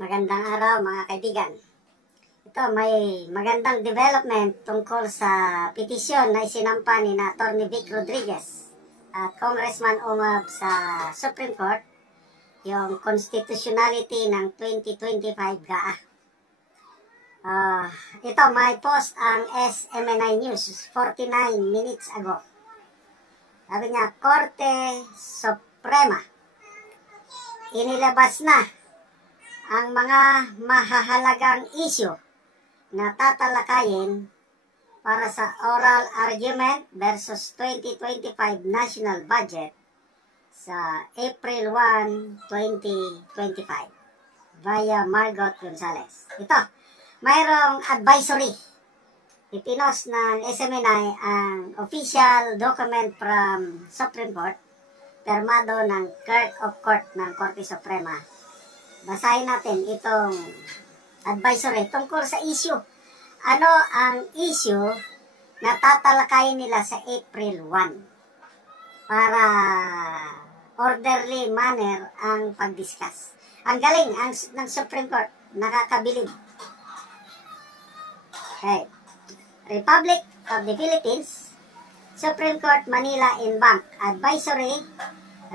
Magandang araw mga kaibigan. Ito may magandang development tungkol sa petisyon na isinampa ni Atty. Vic Rodriguez at Congressman Ungab sa Supreme Court, yung constitutionality ng 2025 GAA. Ito may post ang SMNI News 49 minutes ago. Sabi niya, Korte Suprema inilabas na ang mga mahahalagang isyu na tatalakayin para sa oral argument versus 2025 national budget sa April 1, 2025 via Margot Gonzalez. Ito, mayroong advisory. Ipinos ng SMNI ang official document from Supreme Court, permado ng Clerk of Court ng Korte Suprema. Basahin natin itong advisory tungkol sa issue. Ano ang issue na tatalakayin nila sa April 1 para orderly manner ang pag-discuss. Ang galing ng Supreme Court, nakakabilib. Okay. Republic of the Philippines, Supreme Court Manila in Bank Advisory,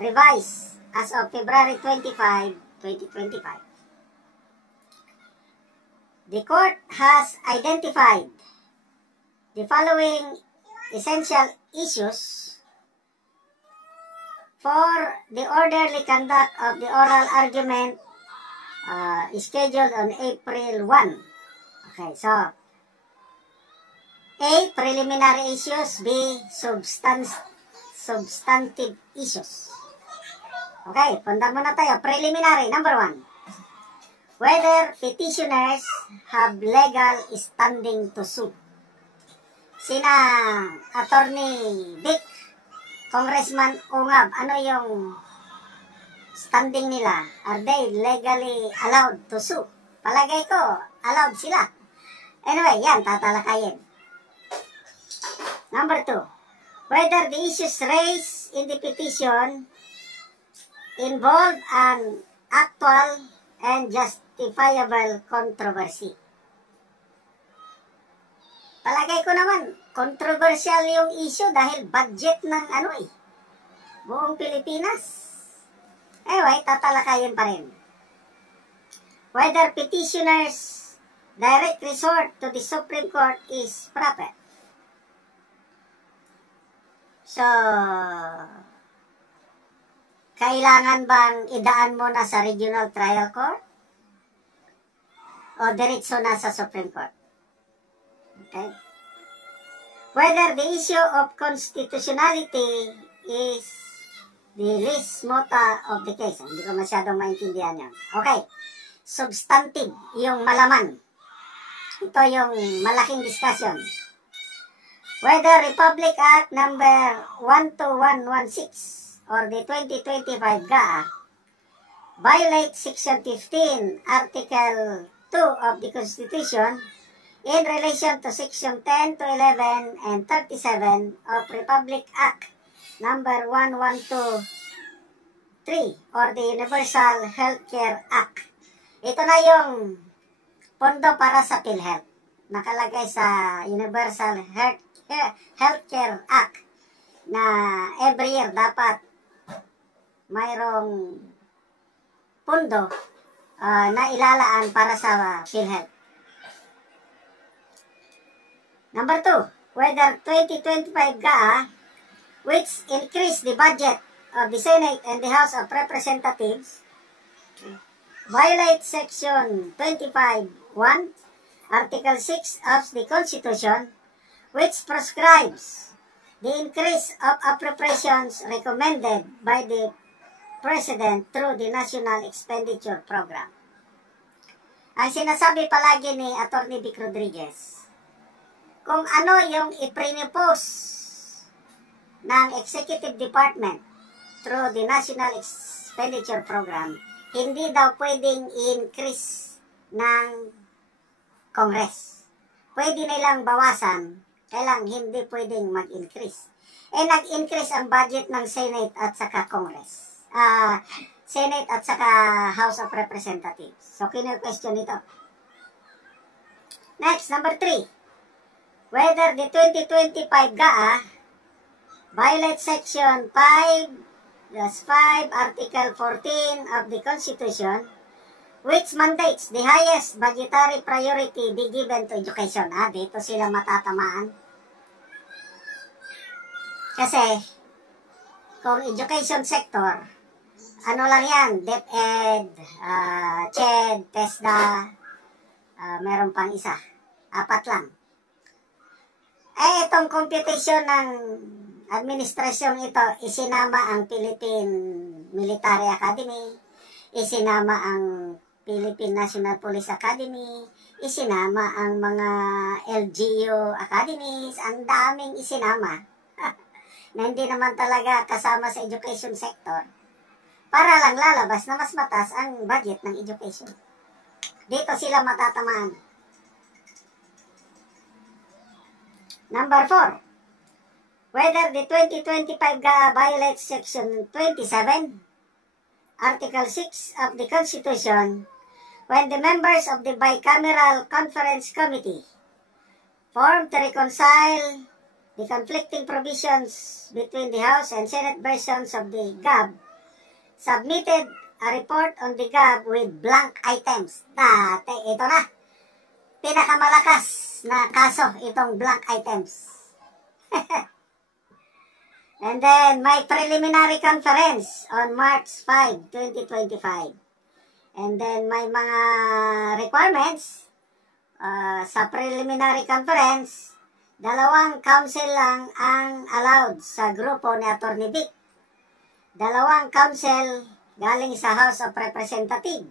revised as of February 25, 2025. The court has identified the following essential issues for the orderly conduct of the oral argument scheduled on April 1. Okay, so A. Preliminary issues. B. Substantive issues. Okay, punta muna tayo. Preliminary, number 1. Whether petitioners have legal standing to sue. Sina Attorney Vic, Congressman Ungab, ano yung standing nila? Are they legally allowed to sue? Palagay ko, allowed sila. Anyway, yan, tatalakayin. Number 2. Whether the issues raised in the petition involve an actual and justifiable controversy. Palagay ko naman, controversial yung issue dahil budget ng buong Pilipinas. Anyway, tatalakayin pa rin. Whether petitioners' direct resort to the Supreme Court is proper. So, kailangan bang idaan mo na sa Regional Trial Court? O diretso na sa Supreme Court? Okay? Whether the issue of constitutionality is the res mota of the case. Hindi ko masyadong maintindihan yan. Okay. Substantive, yung malaman. Ito yung malaking discussion. Whether Republic Act number 12116 or the 2025 GAA violates Section 15, Article 2 of the Constitution in relation to Section 10 to 11 and 37 of Republic Act number 1123 or the Universal Healthcare Act. Ito na yung pondo para sa PhilHealth. Nakalagay sa Universal Healthcare Act na every year dapat mayroong pundo na ilalaan para sa PhilHealth. Number 2, whether 2025 GAA, which increased the budget of the Senate and the House of Representatives, violates Section 25(1), Article 6 of the Constitution, which prescribes the increase of appropriations recommended by the President through the National Expenditure Program. Ang sinasabi palagi ni Atty. Vic Rodriguez, kung ano yung iprinipose ng Executive Department through the National Expenditure Program, hindi daw pwedeng i-increase ng Congress. Pwede nilang bawasan, kailang hindi pwedeng mag-increase. Nag-increase ang budget ng Senate at saka Congress. Senate at saka House of Representatives. So, kino-question ito. Next, number 3. Whether the 2025 GAA violates Section 5-5, Article 14 of the Constitution, which mandates the highest budgetary priority be given to education. Dito sila matatamaan. Kasi, kung education sector, ano lang yan, DepEd, CHED, TESDA, meron pang isa. 4 lang. Itong computation ng administrasyon ito, isinama ang Philippine Military Academy, isinama ang Philippine National Police Academy, isinama ang mga LGU academies, ang daming isinama na hindi naman talaga kasama sa education sector para lang lalabas na mas mataas ang budget ng education. Dito sila matatamaan. Number 4. Whether the 2025 GAA violates Section 27, Article 6 of the Constitution, when the members of the Bicameral Conference Committee formed to reconcile the conflicting provisions between the House and Senate versions of the GAB submitted a report on the GAB with blank items. Ito na. Pinakamalakas na kaso itong blank items. And then, may preliminary conference on March 5, 2025. And then, may mga requirements sa preliminary conference. 2 council lang ang allowed sa grupo ni Atty. Vic. 2 council galing sa House of Representatives.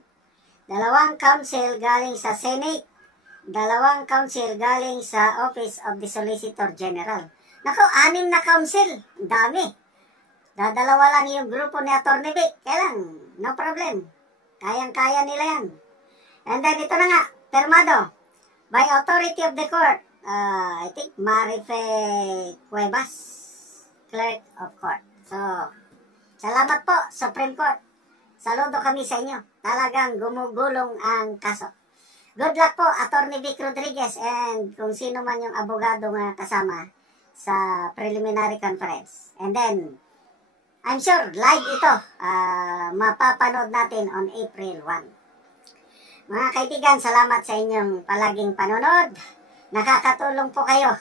2 council galing sa Senate. 2 council galing sa Office of the Solicitor General. Naku, 6 na council. Dami. Dadalawa lang yung grupo ni Atty. Vic. Kaya lang, no problem. Kayang-kaya nila yan. And then, ito na nga, permado. By authority of the court. I think Marife Cuevas, Clerk of Court. So, salamat po, Supreme Court. Saludo kami sa inyo. Talagang gumugulong ang kaso. Good luck po, Atty. Vic Rodriguez and kung sino man yung abogado nga kasama sa preliminary conference. And then, I'm sure live ito, mapapanood natin on April 1. Mga kaibigan, salamat sa inyong palaging panonood. Nakakatulong po kayo